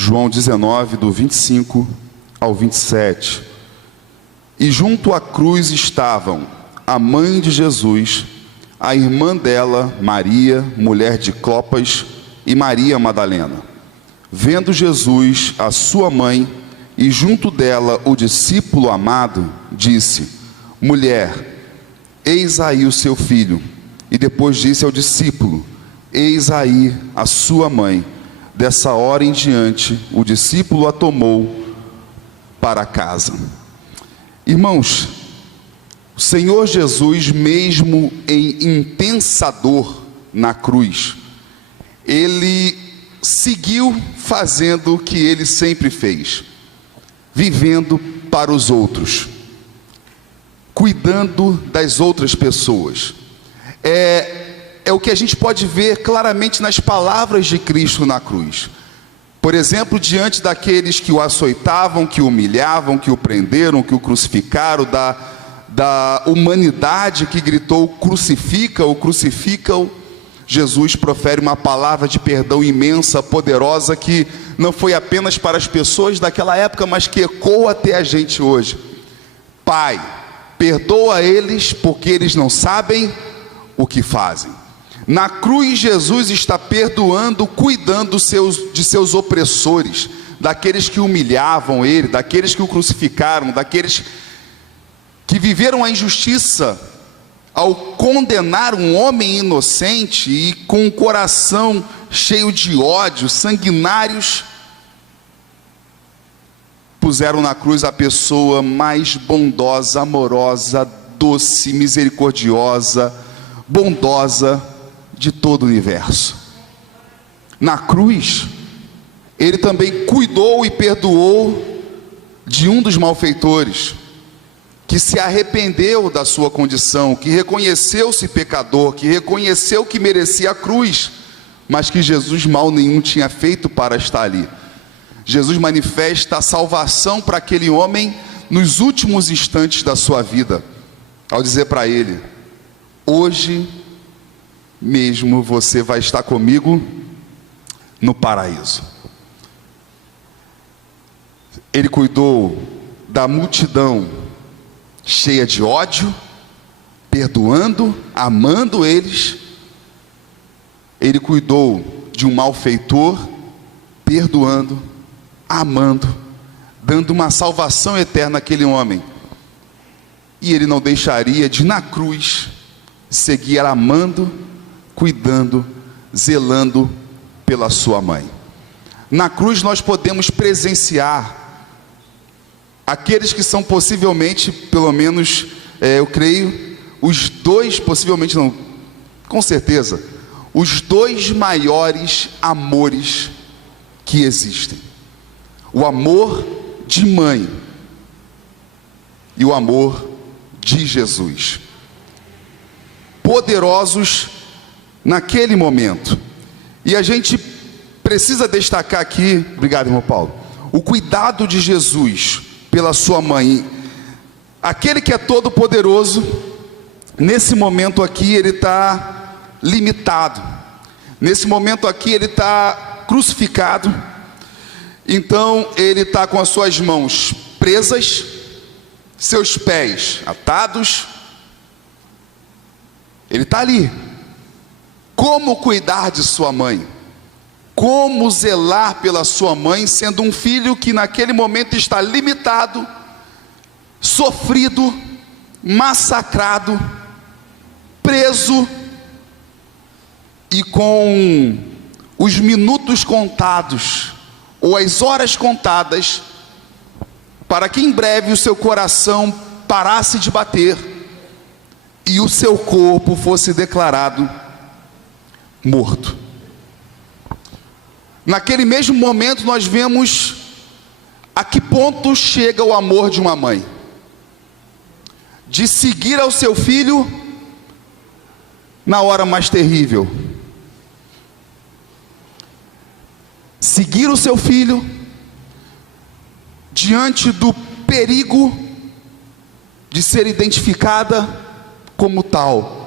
João 19, do 25 ao 27. E junto à cruz estavam a mãe de Jesus, a irmã dela, Maria, mulher de Clopas, e Maria Madalena. Vendo Jesus a sua mãe, e junto dela o discípulo amado, disse: Mulher, eis aí o seu filho. E depois disse ao discípulo: Eis aí a sua mãe. Dessa hora em diante, o discípulo a tomou para casa. Irmãos, o Senhor Jesus, mesmo em intensa dor na cruz, ele seguiu fazendo o que ele sempre fez, vivendo para os outros, cuidando das outras pessoas. É o que a gente pode ver claramente nas palavras de Cristo na cruz. Por exemplo, diante daqueles que o açoitavam, que o humilhavam, que o prenderam, que o crucificaram, da humanidade que gritou: crucifica-o, crucifica-o, Jesus profere uma palavra de perdão imensa, poderosa, que não foi apenas para as pessoas daquela época, mas que ecoa até a gente hoje. Pai, perdoa eles, porque eles não sabem o que fazem. Na cruz, Jesus está perdoando, cuidando de seus opressores, daqueles que humilhavam ele, daqueles que o crucificaram, daqueles que viveram a injustiça ao condenar um homem inocente e com um coração cheio de ódio, sanguinários, puseram na cruz a pessoa mais bondosa, amorosa, doce, misericordiosa, bondosa de todo o universo. Na cruz, ele também cuidou e perdoou de um dos malfeitores, que se arrependeu da sua condição, que reconheceu-se pecador, que reconheceu que merecia a cruz, mas que Jesus mal nenhum tinha feito para estar ali. Jesus manifesta a salvação para aquele homem nos últimos instantes da sua vida, ao dizer para ele: hoje mesmo você vai estar comigo no paraíso. Ele cuidou da multidão cheia de ódio, perdoando, amando eles. Ele cuidou de um malfeitor, perdoando, amando, dando uma salvação eterna àquele homem. E ele não deixaria de, na cruz, seguir amando, cuidando, zelando pela sua mãe. Na cruz nós podemos presenciar aqueles que são possivelmente, pelo menos, eu creio, os dois, possivelmente não, com certeza, os dois maiores amores que existem: o amor de mãe e o amor de Jesus, poderosos naquele momento. E a gente precisa destacar aqui, obrigado, irmão Paulo, o cuidado de Jesus pela sua mãe. Aquele que é todo poderoso, nesse momento aqui ele está limitado, nesse momento aqui ele está crucificado, então ele está com as suas mãos presas, seus pés atados, ele está ali. Como cuidar de sua mãe? Como zelar pela sua mãe, sendo um filho que naquele momento está limitado, sofrido, massacrado, preso e com os minutos contados, ou as horas contadas, para que em breve o seu coração parasse de bater e o seu corpo fosse declarado morto. Naquele mesmo momento nós vemos a que ponto chega o amor de uma mãe, de seguir ao seu filho na hora mais terrível, seguir o seu filho diante do perigo de ser identificada como tal,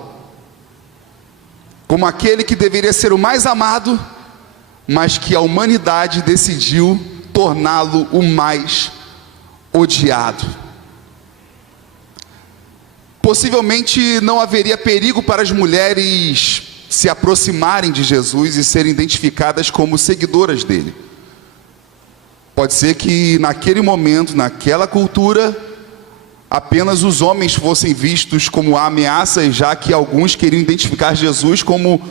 como aquele que deveria ser o mais amado, mas que a humanidade decidiu torná-lo o mais odiado. Possivelmente não haveria perigo para as mulheres se aproximarem de Jesus e serem identificadas como seguidoras dele. Pode ser que naquele momento, naquela cultura, apenas os homens fossem vistos como ameaças, já que alguns queriam identificar Jesus como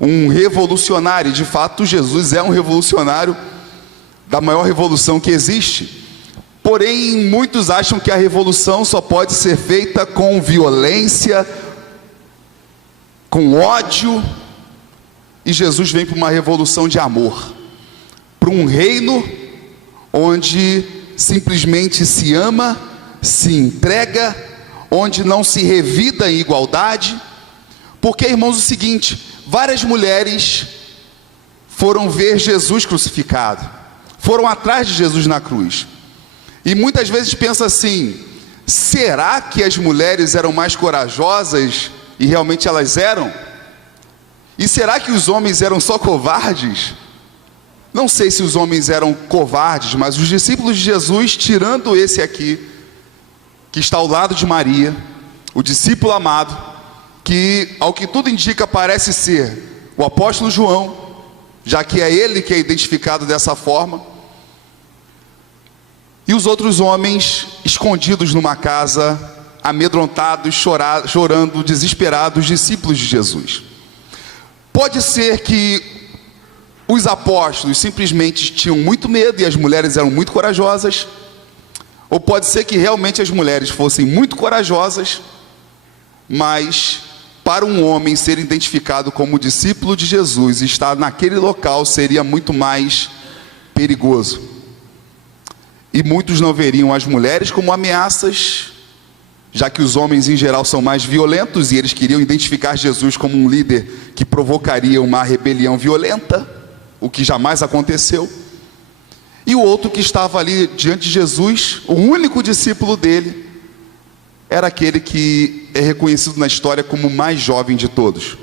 um revolucionário. De fato, Jesus é um revolucionário da maior revolução que existe. Porém, muitos acham que a revolução só pode ser feita com violência, com ódio, e Jesus vem para uma revolução de amor, para um reino onde simplesmente se ama, se entrega, onde não se revida em igualdade. Porque, irmãos, o seguinte, várias mulheres foram ver Jesus crucificado, foram atrás de Jesus na cruz, e muitas vezes pensa assim: será que as mulheres eram mais corajosas? E realmente elas eram? E será que os homens eram só covardes? Não sei se os homens eram covardes, mas os discípulos de Jesus, tirando esse aqui, que está ao lado de Maria, o discípulo amado, que ao que tudo indica parece ser o apóstolo João, já que é ele que é identificado dessa forma, e os outros homens escondidos numa casa, amedrontados, chorando, desesperados, discípulos de Jesus. Pode ser que os apóstolos simplesmente tinham muito medo e as mulheres eram muito corajosas, ou pode ser que realmente as mulheres fossem muito corajosas, mas para um homem ser identificado como discípulo de Jesus e estar naquele local seria muito mais perigoso. E muitos não veriam as mulheres como ameaças, já que os homens em geral são mais violentos e eles queriam identificar Jesus como um líder que provocaria uma rebelião violenta, o que jamais aconteceu. E o outro que estava ali diante de Jesus, o único discípulo dele, era aquele que é reconhecido na história como o mais jovem de todos.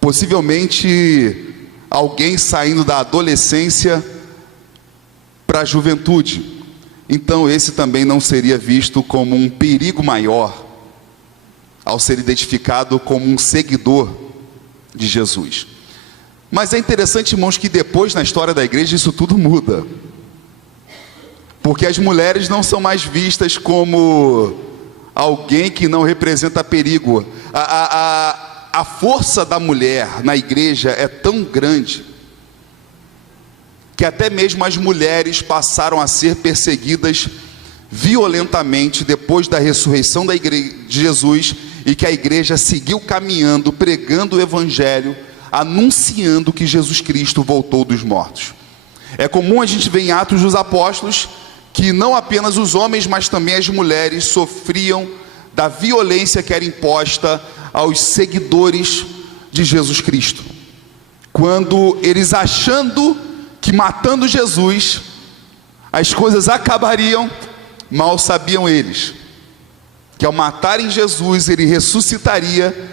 Possivelmente alguém saindo da adolescência para a juventude. Então esse também não seria visto como um perigo maior ao ser identificado como um seguidor de Jesus. Mas é interessante, irmãos, que depois na história da igreja isso tudo muda, porque as mulheres não são mais vistas como alguém que não representa perigo. A força da mulher na igreja é tão grande que até mesmo as mulheres passaram a ser perseguidas violentamente depois da ressurreição da igreja de Jesus, e que a igreja seguiu caminhando, pregando o evangelho, anunciando que Jesus Cristo voltou dos mortos. É comum a gente ver em Atos dos Apóstolos que não apenas os homens, mas também as mulheres sofriam da violência que era imposta aos seguidores de Jesus Cristo, quando eles, achando que matando Jesus as coisas acabariam, mal sabiam eles que ao matarem Jesus ele ressuscitaria,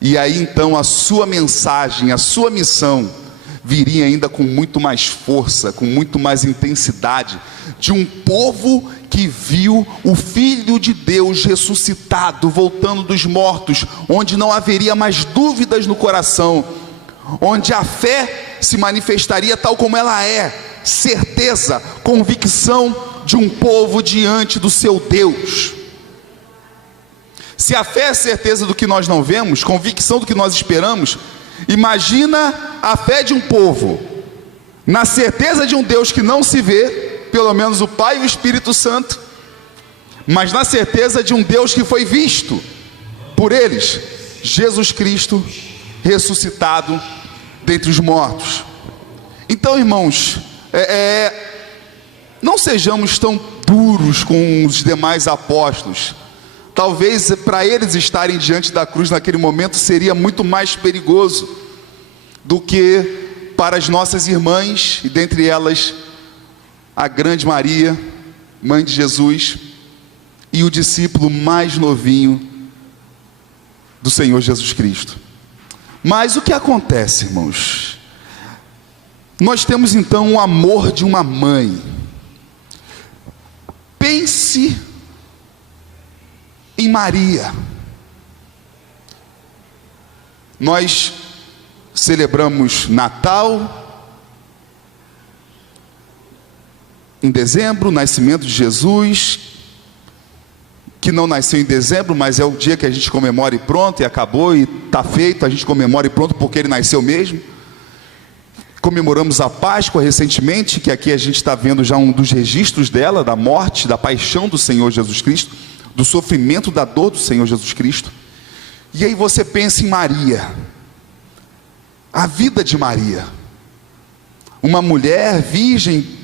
e aí então a sua mensagem, a sua missão viria ainda com muito mais força, com muito mais intensidade, de um povo que viu o Filho de Deus ressuscitado, voltando dos mortos, onde não haveria mais dúvidas no coração, onde a fé se manifestaria tal como ela é, certeza, convicção de um povo diante do seu Deus. Se a fé é certeza do que nós não vemos, convicção do que nós esperamos, imagina a fé de um povo na certeza de um Deus que não se vê, pelo menos o Pai e o Espírito Santo, mas na certeza de um Deus que foi visto por eles, Jesus Cristo ressuscitado dentre os mortos. Então, irmãos, não sejamos tão duros com os demais apóstolos. Talvez para eles estarem diante da cruz naquele momento seria muito mais perigoso do que para as nossas irmãs, e dentre elas a grande Maria, mãe de Jesus, e o discípulo mais novinho do Senhor Jesus Cristo. Mas o que acontece, irmãos? Nós temos então o amor de uma mãe. Pense em Maria. Nós celebramos Natal em dezembro, o nascimento de Jesus, que não nasceu em dezembro, mas é o dia que a gente comemora e pronto, e acabou, e está feito, a gente comemora e pronto, porque ele nasceu mesmo. Comemoramos a Páscoa recentemente, que aqui a gente está vendo já um dos registros dela, da morte, da paixão do Senhor Jesus Cristo, do sofrimento, da dor do Senhor Jesus Cristo. E aí você pensa em Maria, a vida de Maria, uma mulher virgem,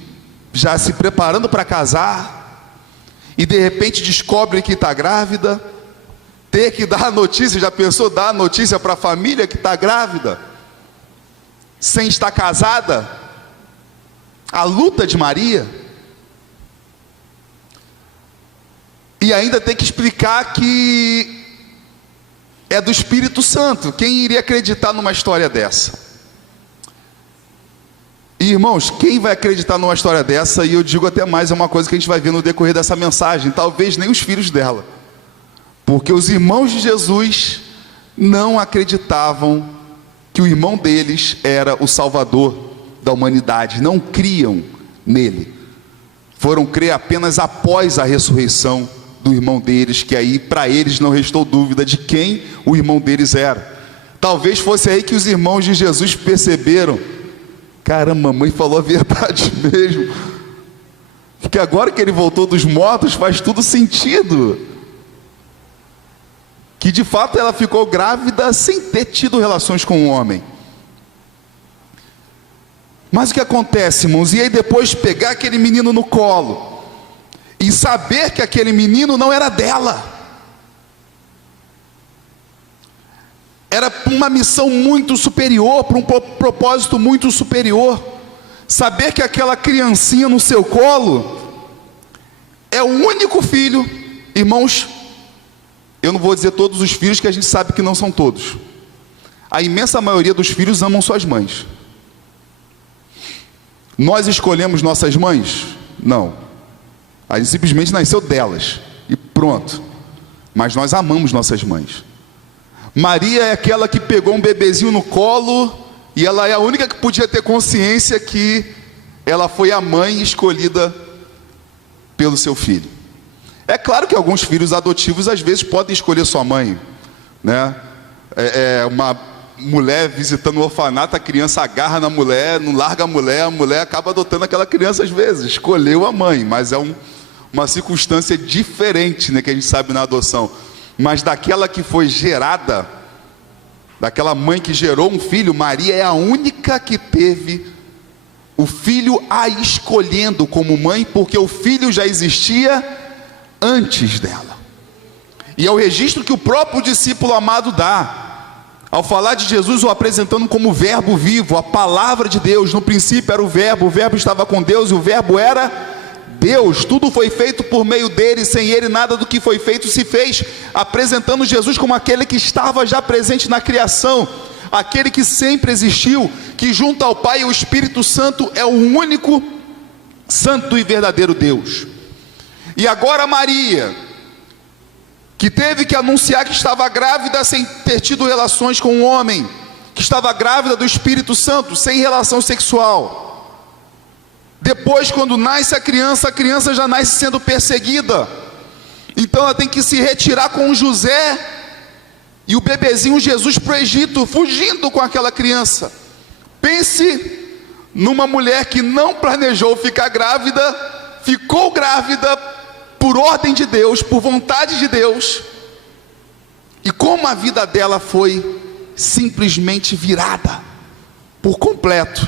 já se preparando para casar, e de repente descobre que está grávida, ter que dar a notícia, já pensou dar a notícia para a família que está grávida, sem estar casada? A luta de Maria, e ainda tem que explicar que é do Espírito Santo. Quem iria acreditar numa história dessa? E, irmãos, quem vai acreditar numa história dessa? E eu digo até mais, é uma coisa que a gente vai ver no decorrer dessa mensagem, talvez nem os filhos dela, porque os irmãos de Jesus não acreditavam que o irmão deles era o Salvador da humanidade, não criam nele, foram crer apenas após a ressurreição do irmão deles, que aí para eles não restou dúvida de quem o irmão deles era. Talvez fosse aí que os irmãos de Jesus perceberam: caramba, mamãe falou a verdade mesmo, porque agora que ele voltou dos mortos faz tudo sentido, que de fato ela ficou grávida sem ter tido relações com um homem. Mas o que acontece, irmãos? E aí depois pegar aquele menino no colo e saber que aquele menino não era dela, era para uma missão muito superior, para um propósito muito superior. Saber que aquela criancinha no seu colo é o único filho. Irmãos, eu não vou dizer todos os filhos, que a gente sabe que não são todos. A imensa maioria dos filhos amam suas mães. Nós escolhemos nossas mães? Não. A gente simplesmente nasceu delas e pronto. Mas nós amamos nossas mães. Maria é aquela que pegou um bebezinho no colo, e ela é a única que podia ter consciência que ela foi a mãe escolhida pelo seu filho. É claro que alguns filhos adotivos às vezes podem escolher sua mãe, né? Uma mulher visitando o orfanato, a criança agarra na mulher, não larga a mulher acaba adotando aquela criança às vezes, escolheu a mãe, mas é uma circunstância diferente, né, que a gente sabe na adoção. Mas daquela que foi gerada, daquela mãe que gerou um filho, Maria é a única que teve o filho a escolhendo como mãe, porque o filho já existia antes dela. E é o registro que o próprio discípulo amado dá, ao falar de Jesus, o apresentando como verbo vivo, a palavra de Deus. No princípio era o verbo estava com Deus, e o verbo era Deus. Tudo foi feito por meio dele, sem ele nada do que foi feito se fez, apresentando Jesus como aquele que estava já presente na criação, aquele que sempre existiu, que junto ao Pai e o Espírito Santo é o único santo e verdadeiro Deus. E agora Maria, que teve que anunciar que estava grávida sem ter tido relações com um homem, que estava grávida do Espírito Santo, sem relação sexual. Depois, quando nasce a criança já nasce sendo perseguida. Então ela tem que se retirar com José e o bebezinho Jesus para o Egito, fugindo com aquela criança. Pense numa mulher que não planejou ficar grávida, ficou grávida por ordem de Deus, por vontade de Deus, e como a vida dela foi simplesmente virada por completo,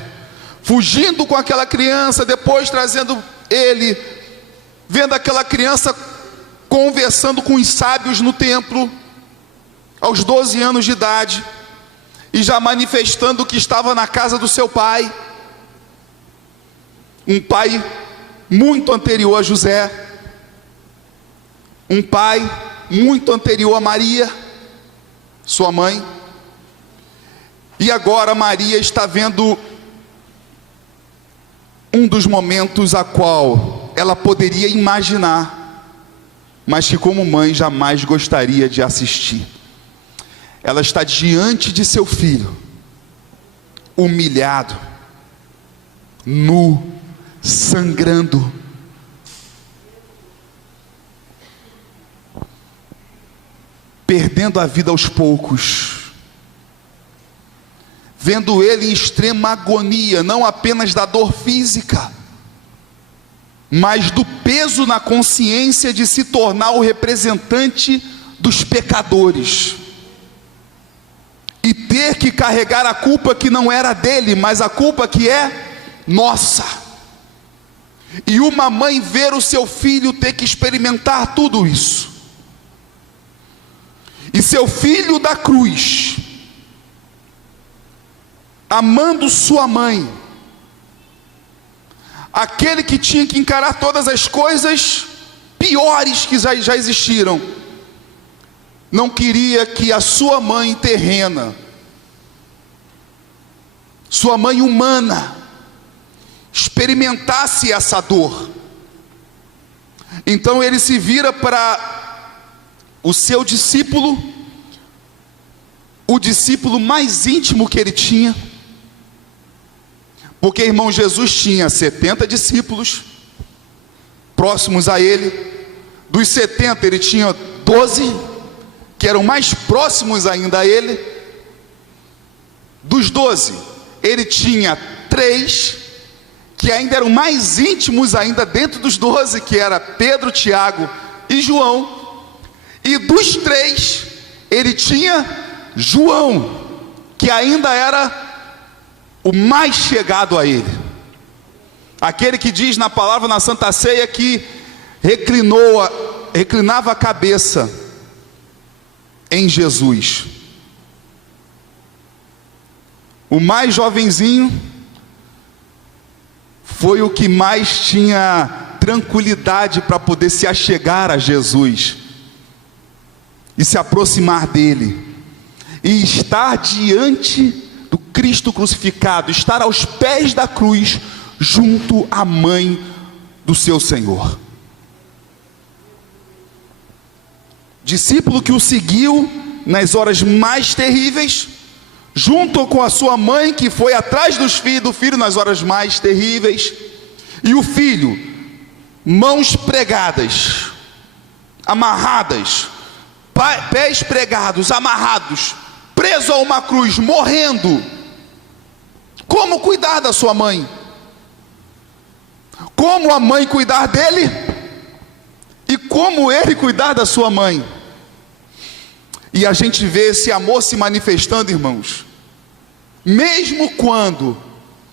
fugindo com aquela criança, depois trazendo ele, vendo aquela criança conversando com os sábios no templo, aos 12 anos de idade, e já manifestando que estava na casa do seu pai, um pai muito anterior a José, um pai muito anterior a Maria, sua mãe. E agora Maria está vendo dos momentos a qual ela poderia imaginar, mas que como mãe jamais gostaria de assistir. Ela está diante de seu filho, humilhado, nu, sangrando, perdendo a vida aos poucos, vendo ele em extrema agonia, não apenas da dor física, mas do peso na consciência de se tornar o representante dos pecadores, e ter que carregar a culpa que não era dele, mas a culpa que é nossa. E uma mãe ver o seu filho ter que experimentar tudo isso, e seu filho da cruz, amando sua mãe, aquele que tinha que encarar todas as coisas piores que já existiram, não queria que a sua mãe terrena, sua mãe humana, experimentasse essa dor. Então ele se vira para o seu discípulo, o discípulo mais íntimo que ele tinha, porque, irmão, Jesus tinha 70 discípulos próximos a ele. Dos 70 ele tinha 12 que eram mais próximos ainda a ele. Dos 12 ele tinha 3 que ainda eram mais íntimos ainda dentro dos 12, que era Pedro, Tiago e João. E dos 3 ele tinha João, que ainda era o mais chegado a ele, aquele que diz na palavra na Santa Ceia que reclinava a cabeça em Jesus. O mais jovenzinho foi o que mais tinha tranquilidade para poder se achegar a Jesus e se aproximar dele e estar diante do Cristo crucificado, estar aos pés da cruz, junto à mãe do seu Senhor. Discípulo que o seguiu nas horas mais terríveis, junto com a sua mãe, que foi atrás do filho nas horas mais terríveis, e o filho, mãos pregadas, amarradas, pés pregados, amarrados, preso a uma cruz, morrendo. Como cuidar da sua mãe? Como a mãe cuidar dele? E como ele cuidar da sua mãe? E a gente vê esse amor se manifestando, irmãos, mesmo quando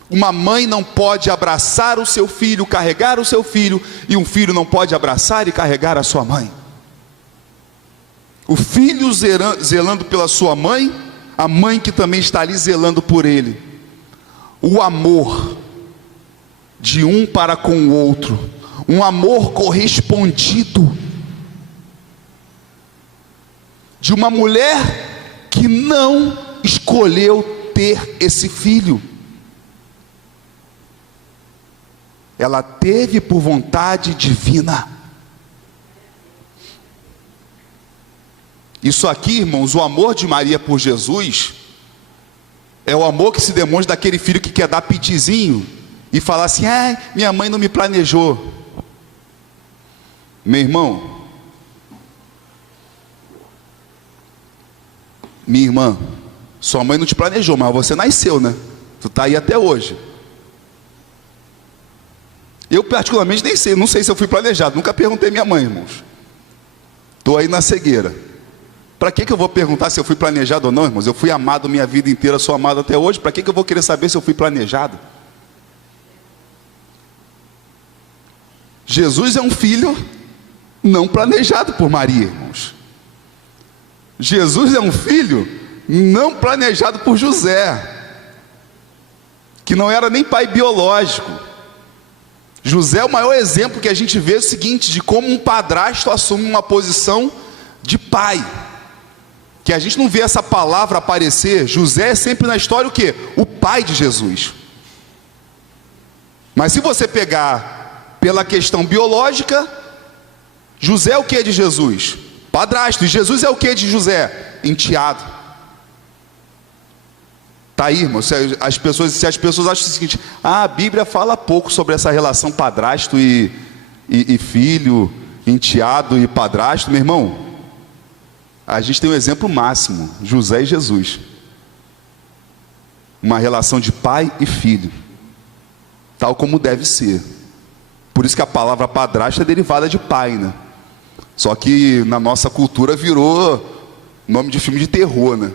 uma mãe não pode abraçar o seu filho, carregar o seu filho, e um filho não pode abraçar e carregar a sua mãe. O filho zelando pela sua mãe, a mãe que também está ali zelando por ele. O amor de um para com o outro, um amor correspondido, de uma mulher que não escolheu ter esse filho, ela teve por vontade divina. Isso aqui, irmãos, o amor de Maria por Jesus é o amor que se demonstra daquele filho que quer dar pitizinho e falar assim: ah, minha mãe não me planejou. Meu irmão, minha irmã, sua mãe não te planejou, mas você nasceu, né? Tu está aí até hoje. Eu particularmente nem sei, não sei se eu fui planejado, nunca perguntei minha mãe, irmãos. Estou aí na cegueira. Para que eu vou perguntar se eu fui planejado ou não, irmãos? Eu fui amado minha vida inteira, sou amado até hoje. Para que eu vou querer saber se eu fui planejado? Jesus é um filho não planejado por Maria, irmãos. Jesus é um filho não planejado por José, que não era nem pai biológico. José é o maior exemplo que a gente vê, é o seguinte, de como um padrasto assume uma posição de pai, que a gente não vê essa palavra aparecer. José é sempre na história o quê? O pai de Jesus. Mas se você pegar pela questão biológica, José é o que de Jesus? Padrasto. E Jesus é o que de José? Enteado. Tá aí, irmão. Se as pessoas acham o seguinte: a Bíblia fala pouco sobre essa relação padrasto e filho, enteado e padrasto. Meu irmão, a gente tem um exemplo máximo: José e Jesus. Uma relação de pai e filho, tal como deve ser. Por isso que a palavra padrasto é derivada de pai, né? Só que na nossa cultura virou nome de filme de terror, né?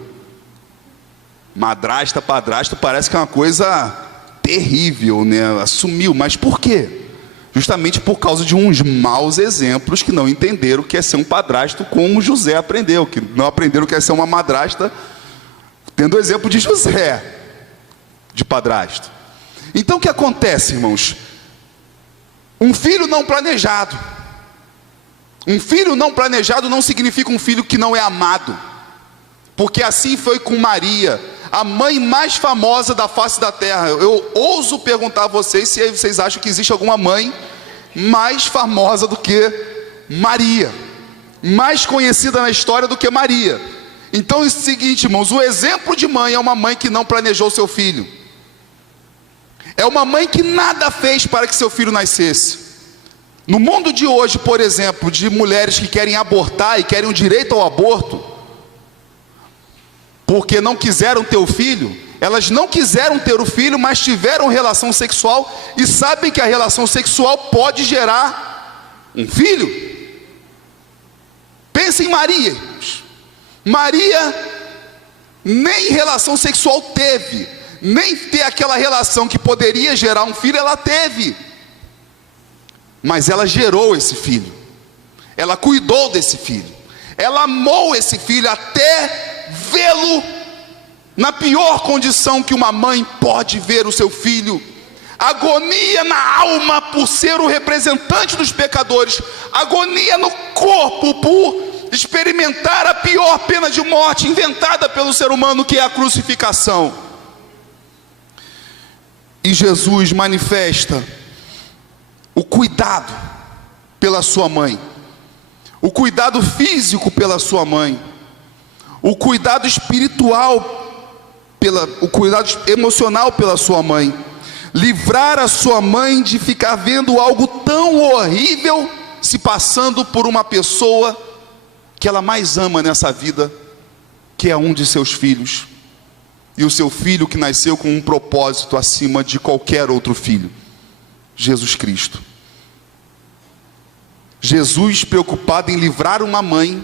Madrasta, padrasto, parece que é uma coisa terrível, né? Assumiu, mas por quê? Justamente por causa de uns maus exemplos que não entenderam o que é ser um padrasto como José aprendeu, que não aprenderam o que é ser uma madrasta, tendo o exemplo de José, de padrasto. Então o que acontece, irmãos? Um filho não planejado. Um filho não planejado não significa um filho que não é amado, porque assim foi com Maria, a mãe mais famosa da face da terra. Eu ouso perguntar a vocês se vocês acham que existe alguma mãe mais famosa do que Maria, mais conhecida na história do que Maria. Então é o seguinte, irmãos, o exemplo de mãe é uma mãe que não planejou seu filho, é uma mãe que nada fez para que seu filho nascesse. No mundo de hoje, por exemplo, de mulheres que querem abortar e querem o direito ao aborto, porque não quiseram ter o filho, elas não quiseram ter o filho, mas tiveram relação sexual e sabem que a relação sexual pode gerar um filho. Pense em Maria. Maria nem relação sexual teve, nem ter aquela relação que poderia gerar um filho ela teve. Mas ela gerou esse filho, ela cuidou desse filho, ela amou esse filho até vê-lo na pior condição que uma mãe pode ver o seu filho. Agonia na alma por ser o representante dos pecadores, agonia no corpo por experimentar a pior pena de morte inventada pelo ser humano, que é a crucificação. E Jesus manifesta o cuidado pela sua mãe, o cuidado físico pela sua mãe, o cuidado espiritual, o cuidado emocional pela sua mãe, livrar a sua mãe de ficar vendo algo tão horrível se passando por uma pessoa que ela mais ama nessa vida, que é um de seus filhos, e o seu filho que nasceu com um propósito acima de qualquer outro filho: Jesus Cristo. Jesus preocupado em livrar uma mãe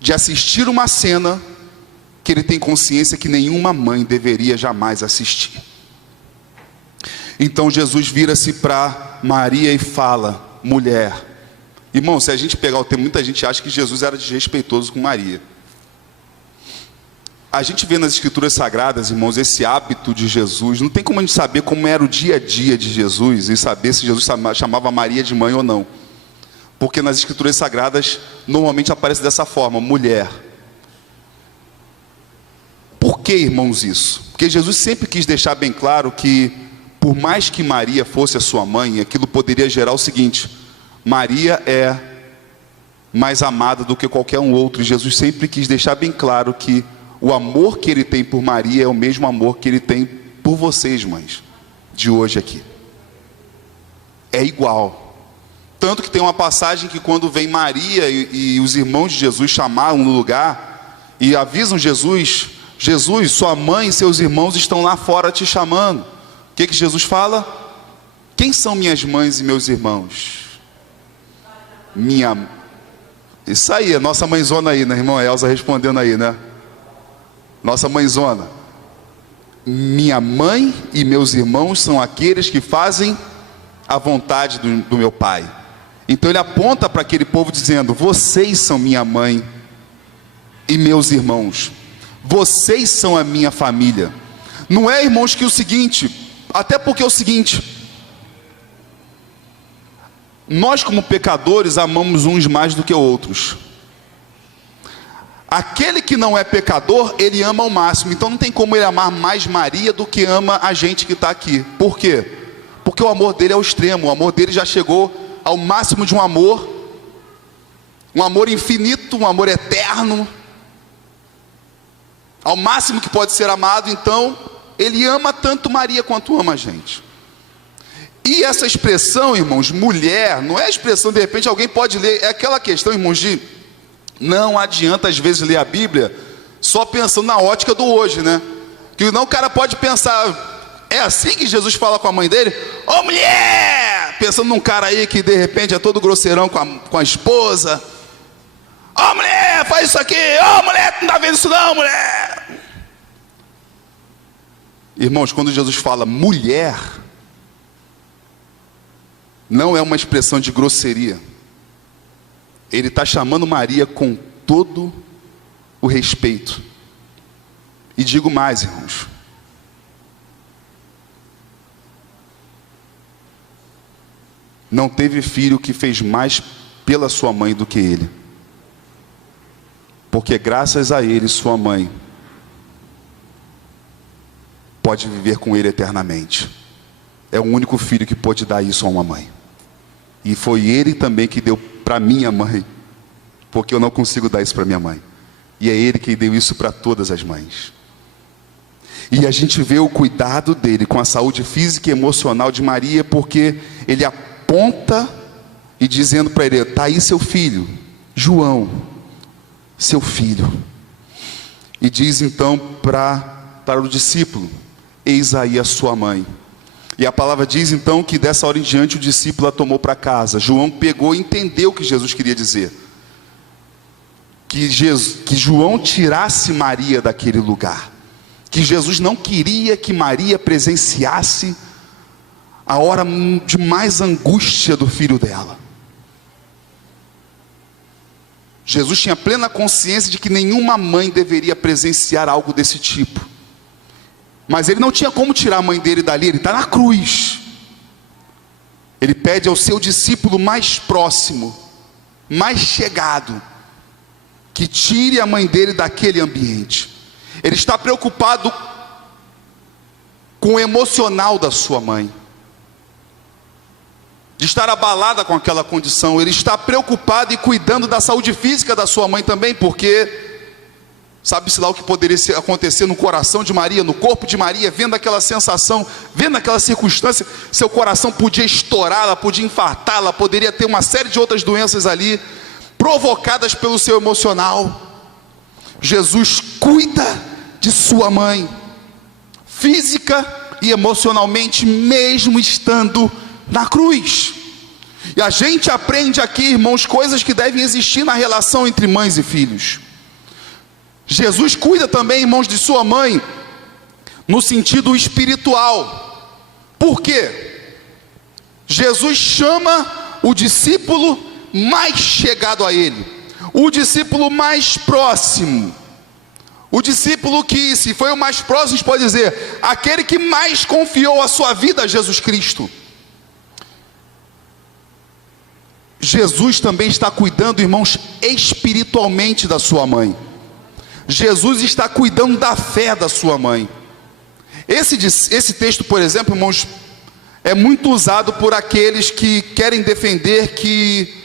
de assistir uma cena que ele tem consciência que nenhuma mãe deveria jamais assistir. Então Jesus vira-se para Maria e fala: mulher. Irmão, se a gente pegar o tema, muita gente acha que Jesus era desrespeitoso com Maria. A gente vê nas escrituras sagradas, irmãos, esse hábito de Jesus. Não tem como a gente saber como era o dia a dia de Jesus e saber se Jesus chamava Maria de mãe ou não, porque nas escrituras sagradas normalmente aparece dessa forma: mulher. Por que, irmãos, isso? Porque Jesus sempre quis deixar bem claro que, por mais que Maria fosse a sua mãe, aquilo poderia gerar o seguinte: Maria é mais amada do que qualquer um outro. E Jesus sempre quis deixar bem claro que o amor que ele tem por Maria é o mesmo amor que ele tem por vocês, mães, de hoje aqui. É igual. Tanto que tem uma passagem que quando vem Maria e os irmãos de Jesus chamaram no lugar e avisam Jesus: Jesus, sua mãe e seus irmãos estão lá fora te chamando. O que Jesus fala? Quem são minhas mães e meus irmãos? Isso aí, a nossa mãezona aí, né, irmão? Elza respondendo aí, né? Nossa mãezona. Minha mãe e meus irmãos são aqueles que fazem a vontade do meu Pai. Então ele aponta para aquele povo dizendo: vocês são minha mãe e meus irmãos, vocês são a minha família. Não é, irmãos, que o seguinte, até porque é o seguinte: nós como pecadores amamos uns mais do que outros. Aquele que não é pecador, ele ama ao máximo. Então não tem como ele amar mais Maria do que ama a gente que está aqui. Por quê? porque o amor dele é o extremo, o amor dele já chegou ao máximo de um amor infinito, um amor eterno, ao máximo que pode ser amado. Então, ele ama tanto Maria quanto ama a gente. E essa expressão, irmãos, mulher, não é a expressão, de repente alguém pode ler, é aquela questão, irmãos, de não adianta às vezes ler a Bíblia só pensando na ótica do hoje, né? Que não, o cara pode pensar, é assim que Jesus fala com a mãe dele? Ô mulher! Pensando num cara aí que de repente é todo grosseirão com a esposa. Ô mulher, faz isso aqui! Ô mulher, não tá vendo isso não, mulher! Irmãos, quando Jesus fala mulher, não é uma expressão de grosseria. Ele está chamando Maria com todo o respeito. E digo mais, irmãos, não teve filho que fez mais pela sua mãe do que ele, porque graças a ele, sua mãe pode viver com ele eternamente. É o único filho que pôde dar isso a uma mãe, e foi ele também que deu para minha mãe, porque eu não consigo dar isso para minha mãe, e é ele que deu isso para todas as mães. E a gente vê o cuidado dele com a saúde física e emocional de Maria, porque ele aponta e dizendo para ele: está aí seu filho, João, seu filho. E diz então para o discípulo: eis aí a sua mãe. E a palavra diz então que dessa hora em diante o discípulo a tomou para casa. João pegou e entendeu o que Jesus queria dizer, que João tirasse Maria daquele lugar, que Jesus não queria que Maria presenciasse a hora de mais angústia do filho dela. Jesus tinha plena consciência de que nenhuma mãe deveria presenciar algo desse tipo, mas ele não tinha como tirar a mãe dele dali. Ele está na cruz. Ele pede ao seu discípulo mais próximo, mais chegado, que tire a mãe dele daquele ambiente. Ele está preocupado com o emocional da sua mãe, de estar abalada com aquela condição. Ele está preocupado e cuidando da saúde física da sua mãe também, porque sabe-se lá o que poderia acontecer no coração de Maria, no corpo de Maria, vendo aquela sensação, vendo aquela circunstância. Seu coração podia estourar, ela podia infartar, ela poderia ter uma série de outras doenças ali, provocadas pelo seu emocional. Jesus cuida de sua mãe, física e emocionalmente, mesmo estando na cruz. E a gente aprende aqui, irmãos, coisas que devem existir na relação entre mães e filhos. Jesus cuida também, irmãos, de sua mãe no sentido espiritual. Por quê? Jesus chama o discípulo mais chegado a ele, o discípulo mais próximo, o discípulo que, se foi o mais próximo, a gente pode dizer, aquele que mais confiou a sua vida a Jesus Cristo. Jesus também está cuidando, irmãos, espiritualmente da sua mãe. Jesus está cuidando da fé da sua mãe. Esse texto, por exemplo, irmãos, é muito usado por aqueles que querem defender que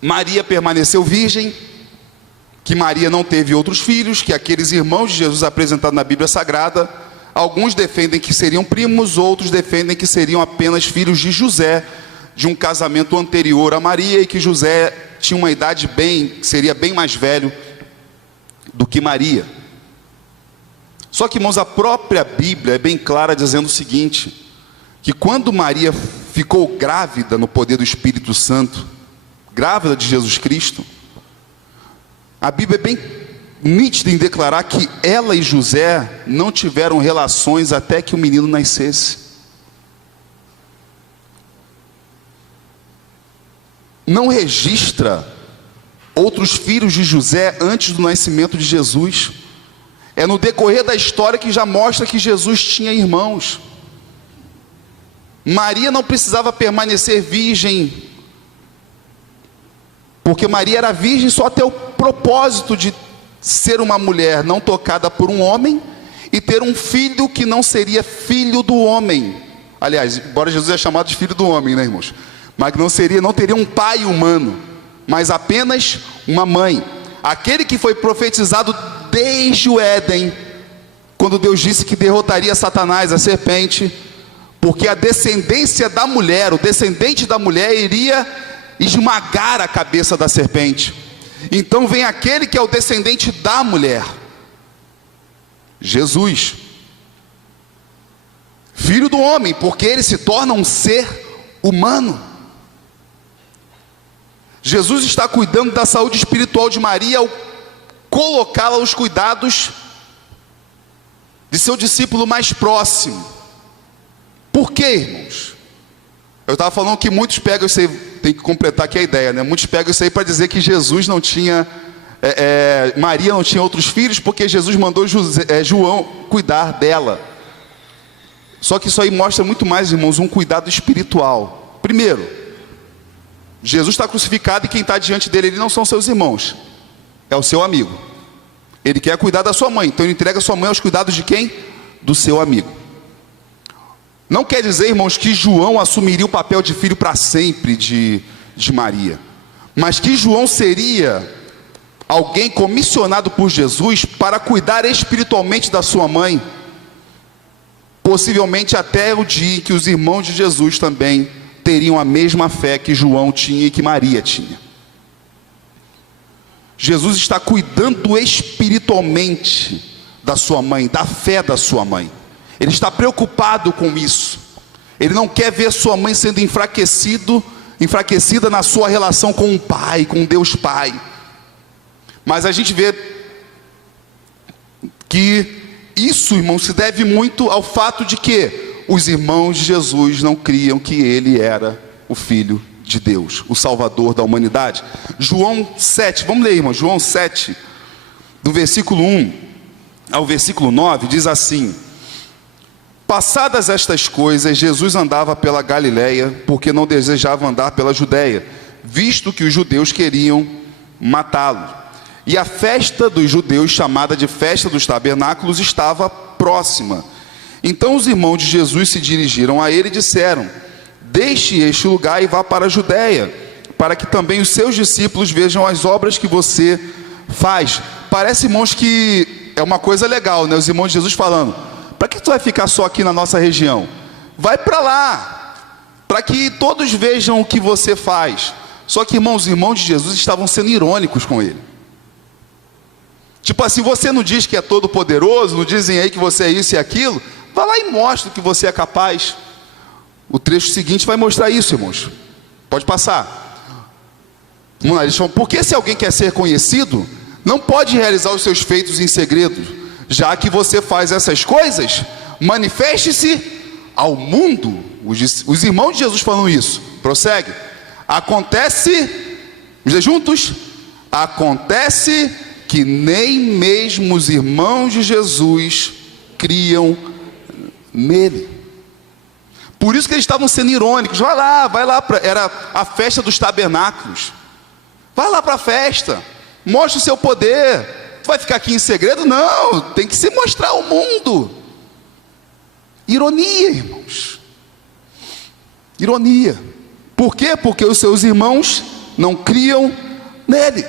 Maria permaneceu virgem, que Maria não teve outros filhos, que aqueles irmãos de Jesus apresentados na Bíblia Sagrada, alguns defendem que seriam primos, outros defendem que seriam apenas filhos de José, de um casamento anterior a Maria, e que José tinha uma idade seria bem mais velho do que Maria. Só que, irmãos, a própria Bíblia é bem clara dizendo o seguinte, que quando Maria ficou grávida no poder do Espírito Santo, grávida de Jesus Cristo, a Bíblia é bem nítida em declarar que ela e José não tiveram relações até que o menino nascesse. Não registra outros filhos de José antes do nascimento de Jesus. É no decorrer da história que já mostra que Jesus tinha irmãos. Maria não precisava permanecer virgem, porque Maria era virgem só até o propósito de ser uma mulher não tocada por um homem e ter um filho que não seria filho do homem, Aliás, embora Jesus é chamado de filho do homem, né, irmãos? Mas não teria um pai humano, mas apenas uma mãe. Aquele que foi profetizado desde o Éden, quando Deus disse que derrotaria Satanás, a serpente, porque a descendência da mulher, o descendente da mulher iria esmagar a cabeça da serpente. Então vem aquele que é o descendente da mulher, Jesus, filho do homem, porque ele se torna um ser humano. Jesus está cuidando da saúde espiritual de Maria ao colocá-la aos cuidados de seu discípulo mais próximo. Por quê, irmãos? Eu estava falando que muitos pegam isso aí, tem que completar aqui a ideia, né? Muitos pegam isso aí para dizer que Jesus não tinha, Maria não tinha outros filhos, porque Jesus mandou João cuidar dela. Só que isso aí mostra muito mais, irmãos, um cuidado espiritual. Primeiro, Jesus está crucificado e quem está diante dele, ele não são seus irmãos, é o seu amigo. Ele quer cuidar da sua mãe, então ele entrega a sua mãe aos cuidados de quem? Do seu amigo. Não quer dizer, irmãos, que João assumiria o papel de filho para sempre de Maria, mas que João seria alguém comissionado por Jesus para cuidar espiritualmente da sua mãe, possivelmente até o dia em que os irmãos de Jesus também teriam a mesma fé que João tinha e que Maria tinha. Jesus está cuidando espiritualmente da sua mãe, da fé da sua mãe. Ele está preocupado com isso. Ele não quer ver sua mãe sendo enfraquecida na sua relação com o Pai, com Deus Pai. Mas a gente vê que isso, irmão, se deve muito ao fato de que os irmãos de Jesus não criam que ele era o Filho de Deus, o Salvador da humanidade. João 7, vamos ler, irmão, João 7, do versículo 1 ao versículo 9, diz assim: passadas estas coisas, Jesus andava pela Galileia, porque não desejava andar pela Judéia, visto que os judeus queriam matá-lo. E a festa dos judeus, chamada de festa dos tabernáculos, estava próxima. Então os irmãos de Jesus se dirigiram a ele e disseram: deixe este lugar e vá para a Judéia, para que também os seus discípulos vejam as obras que você faz. Parece, irmãos, que é uma coisa legal, né? Os irmãos de Jesus falando: para que tu vai ficar só aqui na nossa região? Vai para lá, para que todos vejam o que você faz. Só que, irmãos, os irmãos de Jesus estavam sendo irônicos com ele. Tipo assim, você não diz que é todo poderoso, não dizem aí que você é isso e aquilo? Vai lá e mostra que você é capaz. O trecho seguinte vai mostrar isso, irmãos. Pode passar. Vamos lá, eles falam: porque se alguém quer ser conhecido, não pode realizar os seus feitos em segredo. Já que você faz essas coisas, manifeste-se ao mundo. Os irmãos de Jesus falam isso. Prossegue. Acontece, vamos dizer juntos, acontece que nem mesmo os irmãos de Jesus criam nele. Por isso que eles estavam sendo irônicos. Vai lá, era a festa dos tabernáculos. Vai lá para a festa, mostra o seu poder. Tu vai ficar aqui em segredo? Não, tem que se mostrar ao mundo. Ironia, irmãos. Ironia. Por quê? Porque os seus irmãos não criam nele.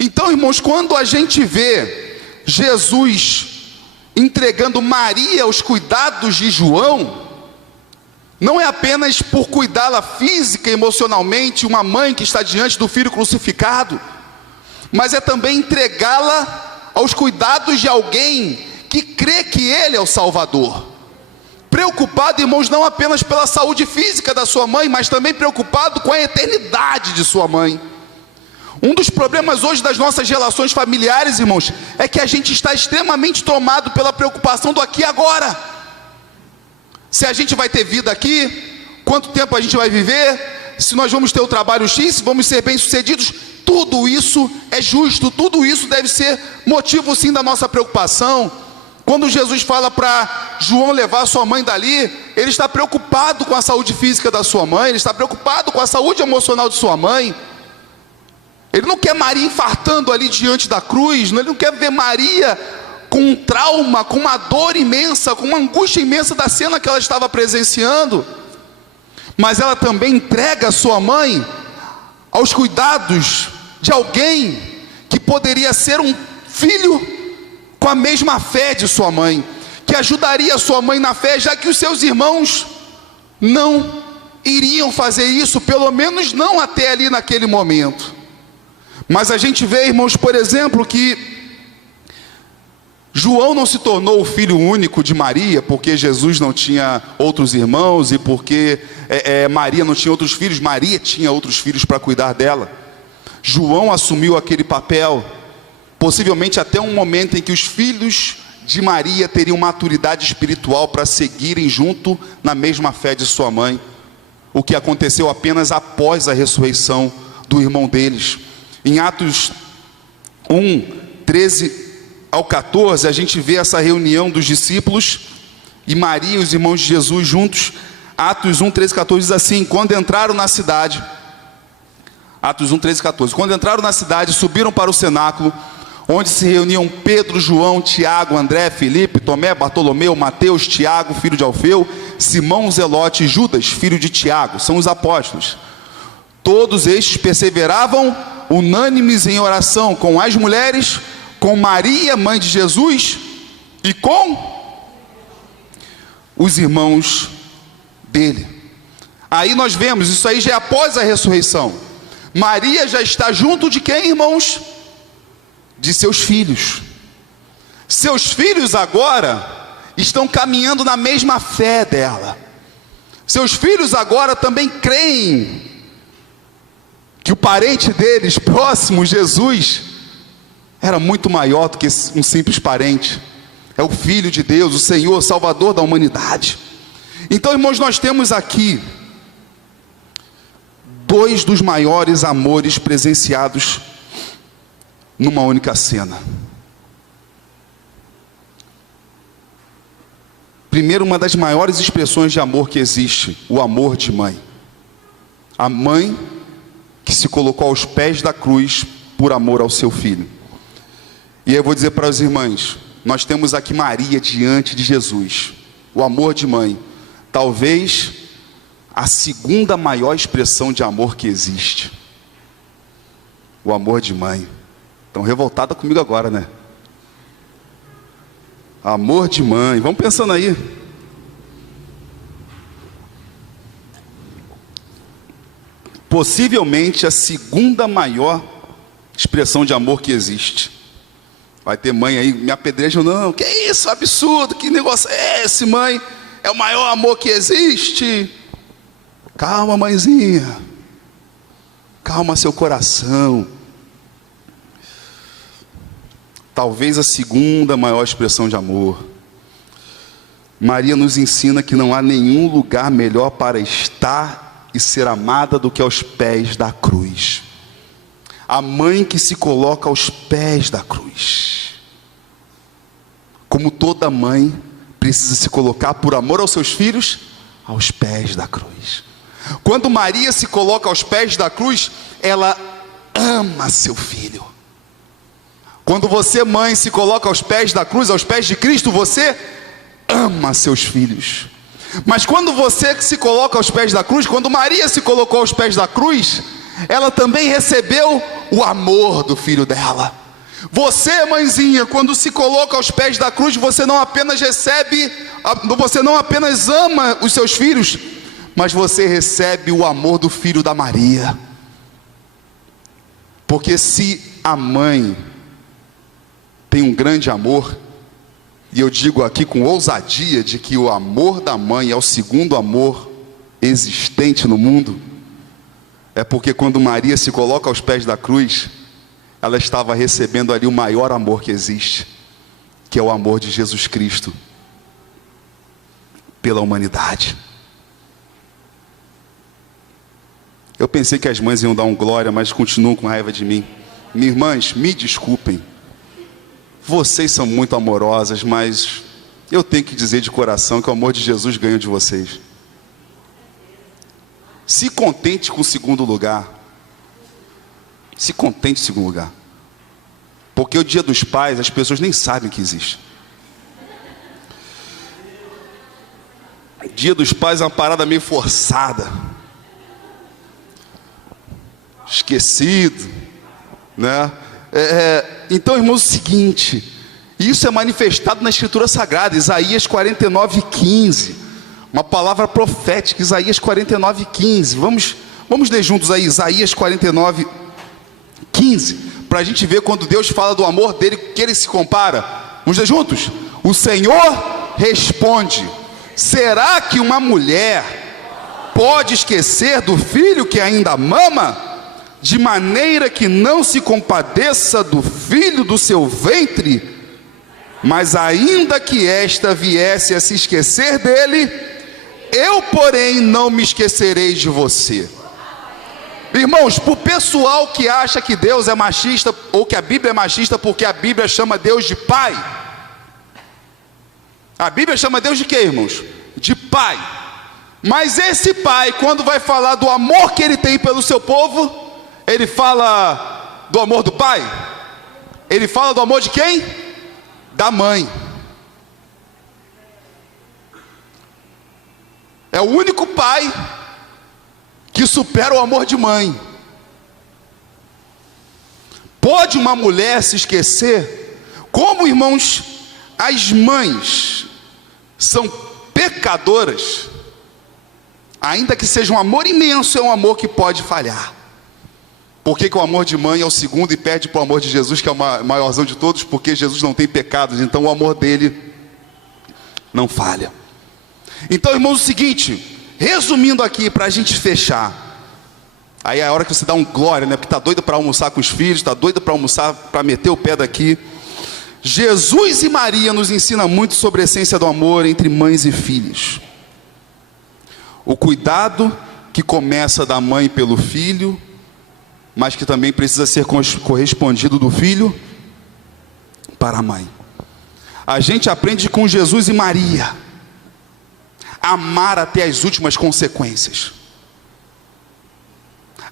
Então, irmãos, quando a gente vê Jesus entregando Maria aos cuidados de João, não é apenas por cuidá-la física e emocionalmente, uma mãe que está diante do filho crucificado, mas é também entregá-la aos cuidados de alguém que crê que ele é o Salvador. Preocupado, irmãos, não apenas pela saúde física da sua mãe, mas também preocupado com a eternidade de sua mãe. Um dos problemas hoje das nossas relações familiares, irmãos, é que a gente está extremamente tomado pela preocupação do aqui e agora. Se a gente vai ter vida aqui, quanto tempo a gente vai viver, se nós vamos ter o trabalho X, se vamos ser bem-sucedidos, tudo isso é justo, tudo isso deve ser motivo sim da nossa preocupação. Quando Jesus fala para João levar sua mãe dali, ele está preocupado com a saúde física da sua mãe, ele está preocupado com a saúde emocional de sua mãe. Ele não quer Maria infartando ali diante da cruz, ele não quer ver Maria com um trauma, com uma dor imensa, com uma angústia imensa da cena que ela estava presenciando, mas ela também entrega a sua mãe aos cuidados de alguém que poderia ser um filho com a mesma fé de sua mãe, que ajudaria a sua mãe na fé, já que os seus irmãos não iriam fazer isso, pelo menos não até ali naquele momento. Mas a gente vê, irmãos, por exemplo, que João não se tornou o filho único de Maria, porque Jesus não tinha outros irmãos, e porque Maria não tinha outros filhos. Maria tinha outros filhos para cuidar dela. João assumiu aquele papel, possivelmente até um momento em que os filhos de Maria teriam maturidade espiritual para seguirem junto na mesma fé de sua mãe, o que aconteceu apenas após a ressurreição do irmão deles. Em Atos 1, 13 ao 14, a gente vê essa reunião dos discípulos e Maria e os irmãos de Jesus juntos. Atos 1, 13 e 14 diz assim: quando entraram na cidade, Atos 1, 13 e 14, quando entraram na cidade, subiram para o cenáculo, onde se reuniam Pedro, João, Tiago, André, Filipe, Tomé, Bartolomeu, Mateus, Tiago, filho de Alfeu, Simão Zelote e Judas, filho de Tiago, são os apóstolos. Todos estes perseveravam unânimes em oração com as mulheres, com Maria, mãe de Jesus, e com os irmãos dele. Aí nós vemos, isso aí já é após a ressurreição. Maria já está junto de quem, irmãos? De seus filhos. Seus filhos agora estão caminhando na mesma fé dela. Seus filhos agora também creem que o parente deles, próximo, Jesus, era muito maior do que um simples parente. É o Filho de Deus, o Senhor, Salvador da humanidade. Então, irmãos, nós temos aqui dois dos maiores amores presenciados numa única cena. Primeiro, uma das maiores expressões de amor que existe, o amor de mãe. A mãe que se colocou aos pés da cruz por amor ao seu filho. E aí eu vou dizer para as irmãs, nós temos aqui Maria diante de Jesus, o amor de mãe, talvez a segunda maior expressão de amor que existe, o amor de mãe. Estão revoltadas comigo agora, né? Amor de mãe, vamos pensando aí. Possivelmente a segunda maior expressão de amor que existe. Vai ter mãe aí me apedrejando, não, que isso, absurdo, que negócio é esse, mãe? É o maior amor que existe. Calma, mãezinha, calma seu coração. Talvez a segunda maior expressão de amor. Maria nos ensina que não há nenhum lugar melhor para estar e ser amada do que aos pés da cruz. A mãe que se coloca aos pés da cruz. Como toda mãe precisa se colocar por amor aos seus filhos, aos pés da cruz. Quando Maria se coloca aos pés da cruz, ela ama seu filho. Quando você, mãe, se coloca aos pés da cruz, aos pés de Cristo, você ama seus filhos. Mas quando você se coloca aos pés da cruz, quando Maria se colocou aos pés da cruz, ela também recebeu o amor do filho dela. Você, mãezinha, quando se coloca aos pés da cruz, você não apenas recebe, você não apenas ama os seus filhos, mas você recebe o amor do filho da Maria. Porque se a mãe tem um grande amor, e eu digo aqui com ousadia de que o amor da mãe é o segundo amor existente no mundo, é porque quando Maria se coloca aos pés da cruz, ela estava recebendo ali o maior amor que existe, que é o amor de Jesus Cristo pela humanidade. Eu pensei que as mães iam dar um glória, mas continuam com raiva de mim. Minhas irmãs, me desculpem. Vocês são muito amorosas, mas eu tenho que dizer de coração que o amor de Jesus ganha de vocês. Se contente com o segundo lugar. Se contente com o segundo lugar. Porque o Dia dos Pais, as pessoas nem sabem que existe. Dia dos Pais é uma parada meio forçada. Esquecido, né? Então, irmãos, é o seguinte, isso é manifestado na Escritura Sagrada, Isaías 49:15, uma palavra profética, Isaías 49:15. Vamos ler juntos aí, Isaías 49:15, para a gente ver quando Deus fala do amor dele, que ele se compara. Vamos ler juntos? O Senhor responde: será que uma mulher pode esquecer do filho que ainda mama, de maneira que não se compadeça do filho do seu ventre? Mas ainda que esta viesse a se esquecer dele, eu, porém, não me esquecerei de você. Irmãos, para o pessoal que acha que Deus é machista, ou que a Bíblia é machista, porque a Bíblia chama Deus de pai. A Bíblia chama Deus de quê, irmãos? De pai. Mas esse pai, quando vai falar do amor que ele tem pelo seu povo, ele fala do amor do pai? Ele fala do amor de quem? Da mãe. É o único pai que supera o amor de mãe. Pode uma mulher se esquecer? Como, irmãos, as mães são pecadoras, ainda que seja um amor imenso, é um amor que pode falhar. Por que o amor de mãe é o segundo e perde para o amor de Jesus, que é o maiorzão de todos? Porque Jesus não tem pecados, então o amor dele não falha. Então, irmãos, é o seguinte, resumindo aqui para a gente fechar, aí é a hora que você dá um glória, né? Porque está doido para almoçar com os filhos, está doido para almoçar, para meter o pé daqui. Jesus e Maria nos ensinam muito sobre a essência do amor entre mães e filhos. O cuidado que começa da mãe pelo filho, mas que também precisa ser correspondido do filho para a mãe. A gente aprende com Jesus e Maria, amar até as últimas consequências.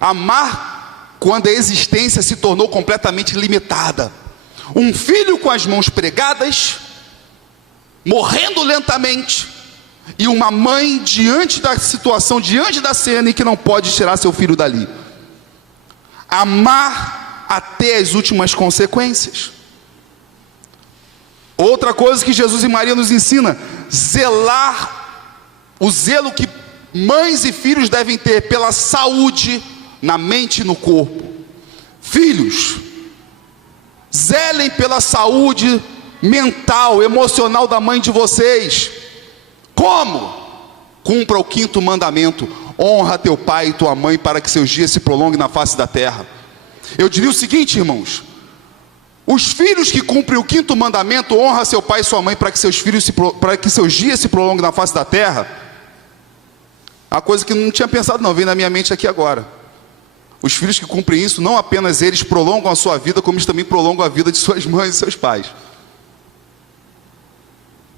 Amar quando a existência se tornou completamente limitada. Um filho com as mãos pregadas, morrendo lentamente, e uma mãe diante da situação, diante da cena, e que não pode tirar seu filho dali. Amar até as últimas consequências. Outra coisa que Jesus e Maria nos ensina: zelar, o zelo que mães e filhos devem ter pela saúde na mente e no corpo. Filhos, zelem pela saúde mental, emocional da mãe de vocês. Como? Cumpra o 5º mandamento: honra teu pai e tua mãe, para que seus dias se prolonguem na face da terra. Eu diria o seguinte, irmãos: os filhos que cumprem o 5º mandamento, honra seu pai e sua mãe, para que seus dias se prolonguem na face da terra. A coisa que eu não tinha pensado não, veio na minha mente aqui agora. Os filhos que cumprem isso, não apenas eles prolongam a sua vida, como eles também prolongam a vida de suas mães e seus pais.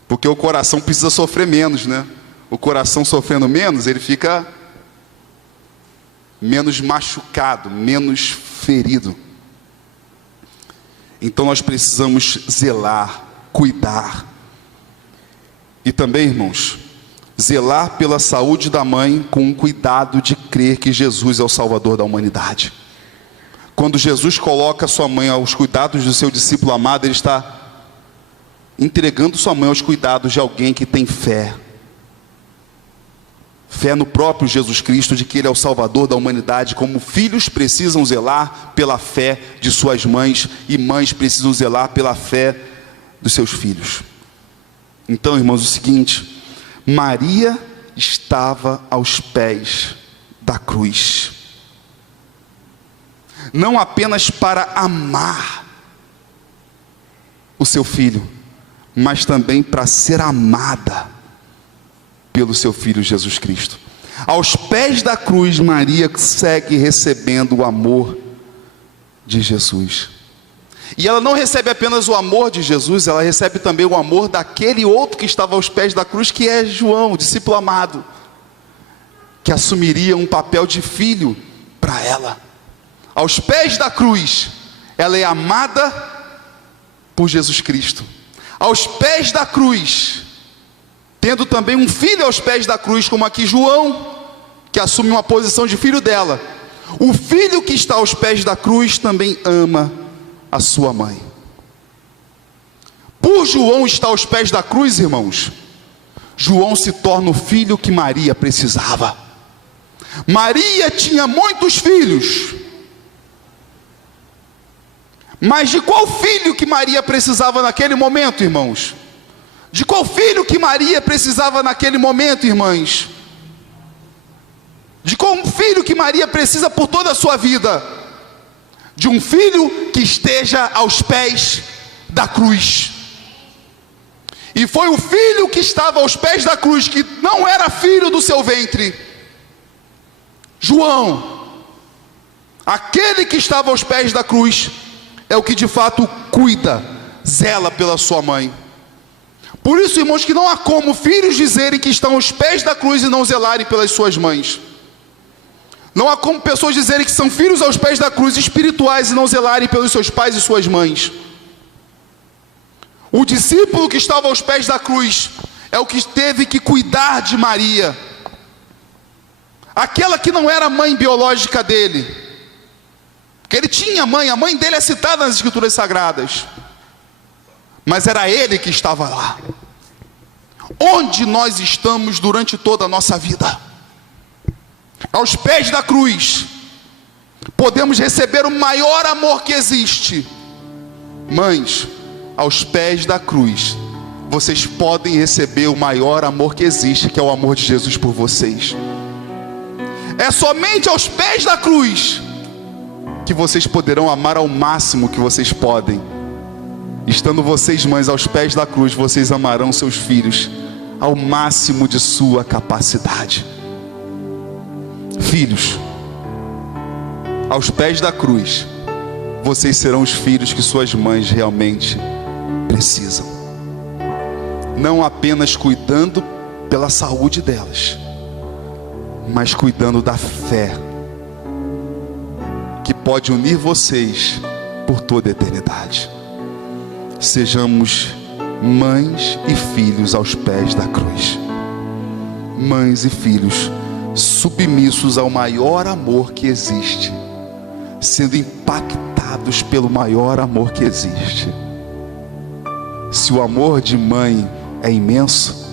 Porque o coração precisa sofrer menos, né? O coração sofrendo menos, ele fica menos machucado, menos ferido. Então nós precisamos zelar, cuidar. E também, irmãos, zelar pela saúde da mãe com o cuidado de crer que Jesus é o Salvador da humanidade. Quando Jesus coloca sua mãe aos cuidados do seu discípulo amado, ele está entregando sua mãe aos cuidados de alguém que tem fé. Fé no próprio Jesus Cristo, de que Ele é o Salvador da humanidade. Como filhos precisam zelar pela fé de suas mães, e mães precisam zelar pela fé dos seus filhos. Então, irmãos, o seguinte: Maria estava aos pés da cruz, não apenas para amar o seu filho, mas também para ser amada pelo seu filho Jesus Cristo. Aos pés da cruz, Maria segue recebendo o amor de Jesus. E ela não recebe apenas o amor de Jesus, ela recebe também o amor daquele outro que estava aos pés da cruz, que é João, o discípulo amado, que assumiria um papel de filho para ela. Aos pés da cruz, ela é amada por Jesus Cristo, aos pés da cruz, tendo também um filho aos pés da cruz, como aqui João, que assume uma posição de filho dela. O filho que está aos pés da cruz também ama a sua mãe. Por João estar aos pés da cruz, irmãos, João se torna o filho que Maria precisava. Maria tinha muitos filhos, mas de qual filho que Maria precisava naquele momento, irmãos? De qual filho que Maria precisava naquele momento, irmãs? De qual filho que Maria precisa por toda a sua vida? De um filho que esteja aos pés da cruz. E foi o filho que estava aos pés da cruz, que não era filho do seu ventre, João, aquele que estava aos pés da cruz, é o que de fato cuida, zela pela sua mãe. Por isso, irmãos, que não há como filhos dizerem que estão aos pés da cruz e não zelarem pelas suas mães. Não há como pessoas dizerem que são filhos aos pés da cruz espirituais e não zelarem pelos seus pais e suas mães. O discípulo que estava aos pés da cruz é o que teve que cuidar de Maria, aquela que não era mãe biológica dele, porque ele tinha mãe, a mãe dele é citada nas Escrituras Sagradas, mas era ele que estava lá. Onde nós estamos durante toda a nossa vida? Aos pés da cruz, podemos receber o maior amor que existe. Mães, aos pés da cruz, vocês podem receber o maior amor que existe, que é o amor de Jesus por vocês. É somente aos pés da cruz que vocês poderão amar ao máximo que vocês podem. Estando vocês, mães, aos pés da cruz, vocês amarão seus filhos ao máximo de sua capacidade. Filhos, aos pés da cruz, vocês serão os filhos que suas mães realmente precisam. Não apenas cuidando pela saúde delas, mas cuidando da fé que pode unir vocês por toda a eternidade. Sejamos mães e filhos aos pés da cruz. Mães e filhos submissos ao maior amor que existe, sendo impactados pelo maior amor que existe. Se o amor de mãe é imenso,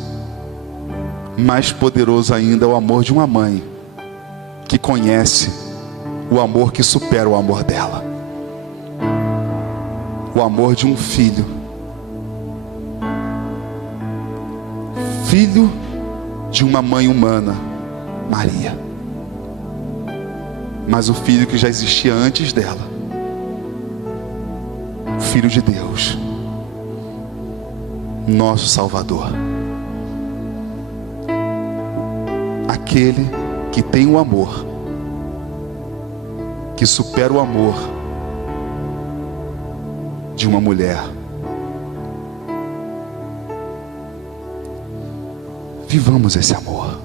mais poderoso ainda é o amor de uma mãe que conhece o amor que supera o amor dela. O amor de um filho, filho de uma mãe humana, Maria, mas o filho que já existia antes dela, o Filho de Deus, nosso Salvador, aquele que tem o amor que supera o amor de uma mulher. Vivamos esse amor.